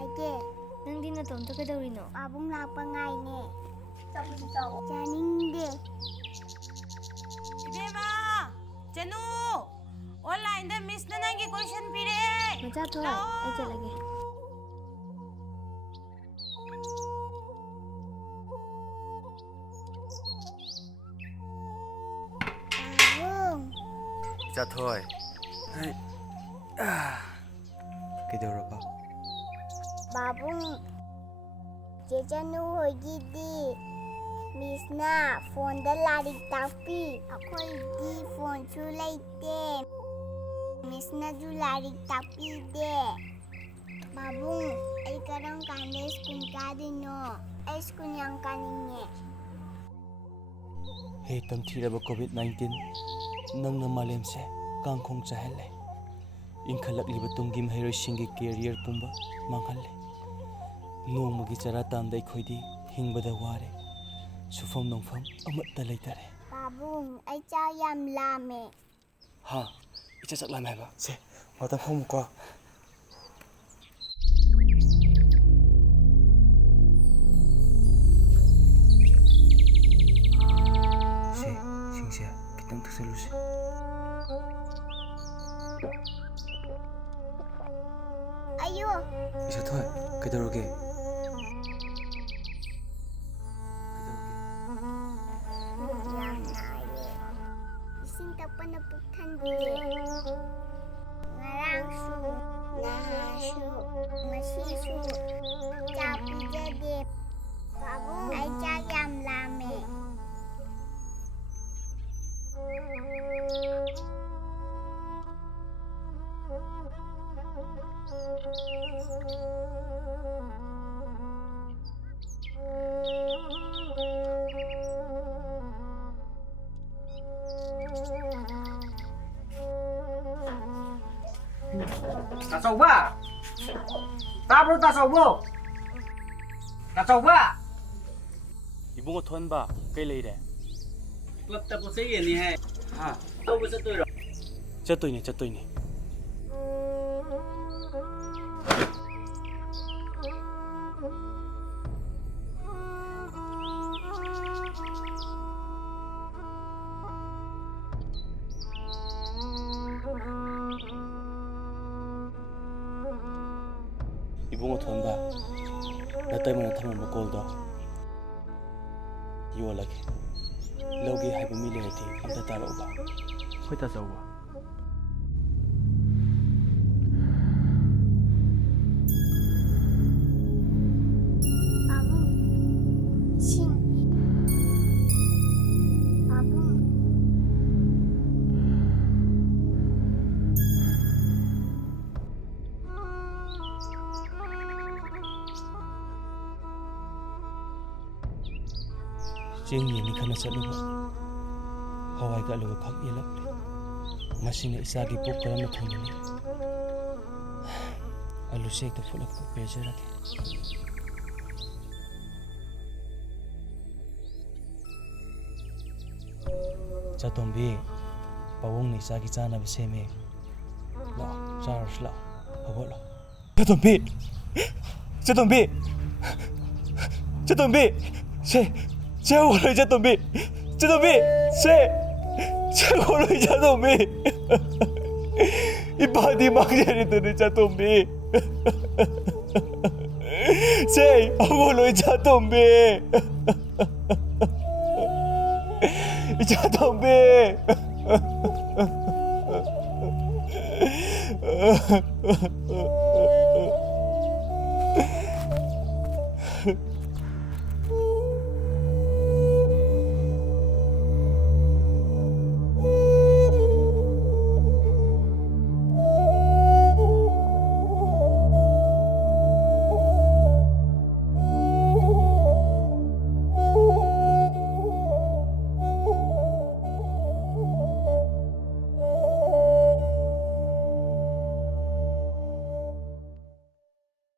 Haige. Nang di na tonto ka daw rino. Pabong napangay ni. Janingde. Ibema! Janu! Online da miss na nangi question pire. Machathoi, ay chalage. Pabong. Machathoi. Ay. Kaidauraba? Babong. Jejanu hoigidi. Miss na phone da larik tapi. Akoy di phone su laite. Miss na ju larik tapi de. Babong, ay karang kande school ka din no. Ay school yang kaninye. Hey, tamthiraba COVID-19 nang na malemse kangkhong chahalle. Inkhalakliba tunggi mahairoisingi career pumba manghalle. Nongmagi chara tamda ikhoidi hingbada ware. Sufam nongfam amatta leitare. Babong, ay cha yam lame. Ha, icha chaklame ba? Se, mata phom ko. Se, singsia, kitang taksalus. Ayo. Machathoi, kaidaroge? Yam naye. Ising tapan na pukhan diye. Ngarang su. Nahasu. Masisu. Chapi jade. Babong, ay cha yam lame. Nasoba! Tabro tasobo! Nasoba! Ibungo thon ba kai leire? Club ta pose ye ni hai. Ha. To bu sa to ro. Chatoine. Ibungo thon ba natai mana thamma call do. Yo lagi. Logi haibu mi lerati amta taro ba. Hoi ta chawa. Babong. Sing. Babong. Jeng yemi khana chaluba. Hawai ka luba khak yelakle. Masina isagi pok karam thangani. Alu shek ta fulak ko pejara ke. Chatombi pawong ni isagi chana ba seme. La, charge la. Hawala. Chatombi. Se holo chatombi. Se holo chatombi. Ibadi mangjari tu ni chatombi. Se holo chatombi. Chatombi.